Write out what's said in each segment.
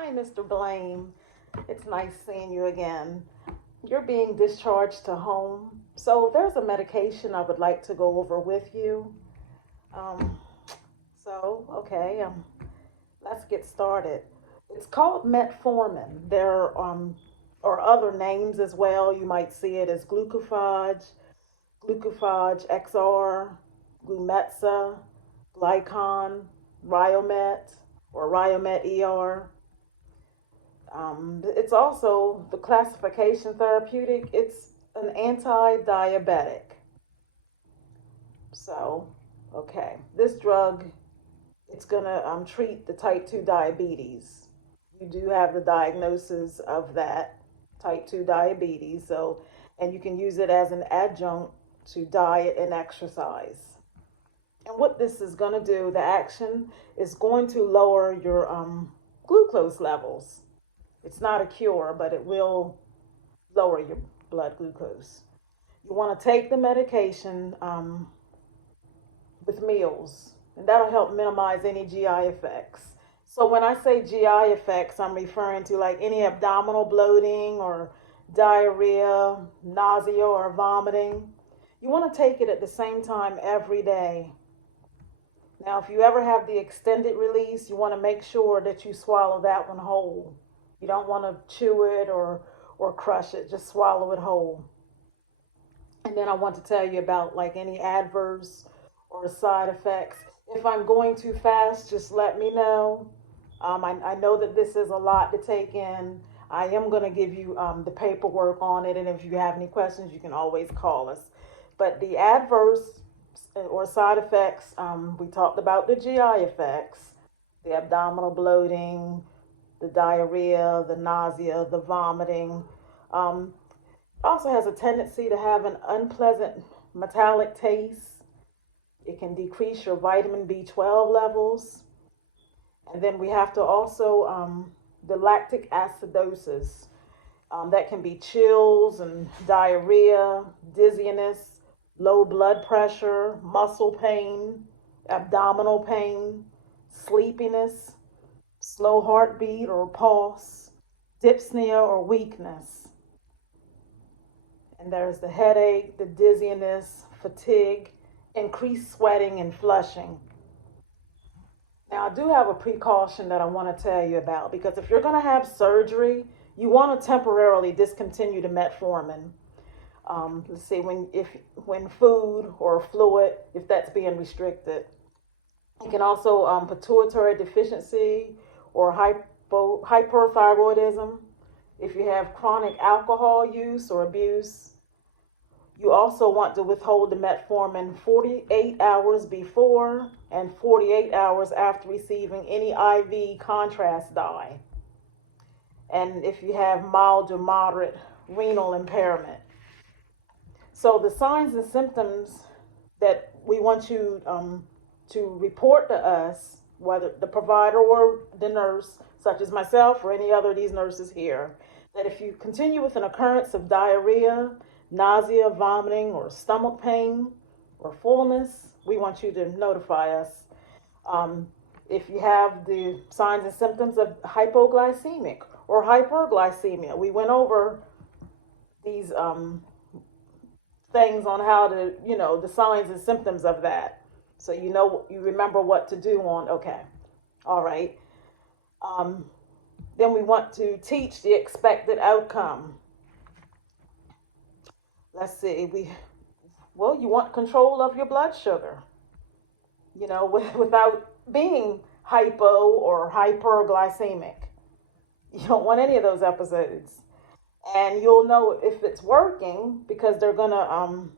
Hi, Mr. Blame. It's nice seeing you again. You're being discharged to home. So there's a medication I would like to go over with you. Um, okay, let's get started. It's called Metformin. There are other names as well. You might see it as glucophage XR, Glumetza, Glycon, Riomet, or Riomet ER. It's also the classification therapeutic. It's an anti-diabetic. So, okay, this drug, it's gonna treat the type 2 diabetes. You do have the diagnosis of that type 2 diabetes. So, and you can use it as an adjunct to diet and exercise. And what this is going to do, the action is going to lower your glucose levels. It's not a cure, but it will lower your blood glucose. You want to take the medication with meals, and that'll help minimize any GI effects. So when I say GI effects, I'm referring to like any abdominal bloating or diarrhea, nausea, or vomiting. You want to take it at the same time every day. Now, if you ever have the extended release, you want to make sure that you swallow that one whole. You don't want to chew it or crush it. Just swallow it whole. And then I want to tell you about like any adverse or side effects. If I'm going too fast, just let me know. I know that this is a lot to take in. I am going to give you the paperwork on it. And if you have any questions, you can always call us. But the adverse or side effects, we talked about the GI effects, the abdominal bloating, the diarrhea, the nausea, the vomiting. Also has a tendency to have an unpleasant metallic taste. It can decrease your vitamin B12 levels. And then we have to also, the lactic acidosis. That can be chills and diarrhea, dizziness, low blood pressure, muscle pain, abdominal pain, sleepiness, slow heartbeat or pulse, dyspnea or weakness. And there's the headache, the dizziness, fatigue, increased sweating and flushing. Now, I do have a precaution that I want to tell you about, because if you're going to have surgery, you want to temporarily discontinue the metformin. Let's see, when food or fluid, if that's being restricted. It can also pituitary deficiency or hyperthyroidism. If you have chronic alcohol use or abuse, you also want to withhold the metformin 48 hours before and 48 hours after receiving any IV contrast dye. And if you have mild to moderate renal impairment. So the signs and symptoms that we want you to report to us, whether the provider or the nurse, such as myself or any other of these nurses here, that if you continue with an occurrence of diarrhea, nausea, vomiting, or stomach pain, or fullness, we want you to notify us. If you have the signs and symptoms of hypoglycemic or hyperglycemia, we went over these things on how to, the signs and symptoms of that. So you remember what to do on, okay. All right. Then we want to teach the expected outcome. Let's see, you want control of your blood sugar, without being hypo or hyperglycemic. You don't want any of those episodes. And you'll know if it's working because they're going to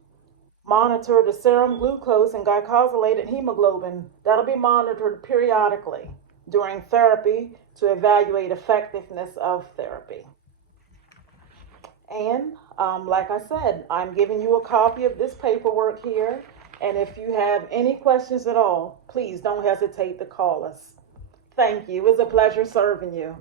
monitor the serum glucose and glycosylated hemoglobin. That'll be monitored periodically during therapy to evaluate effectiveness of therapy. And like I said, I'm giving you a copy of this paperwork here. And if you have any questions at all, please don't hesitate to call us. Thank you. It was a pleasure serving you.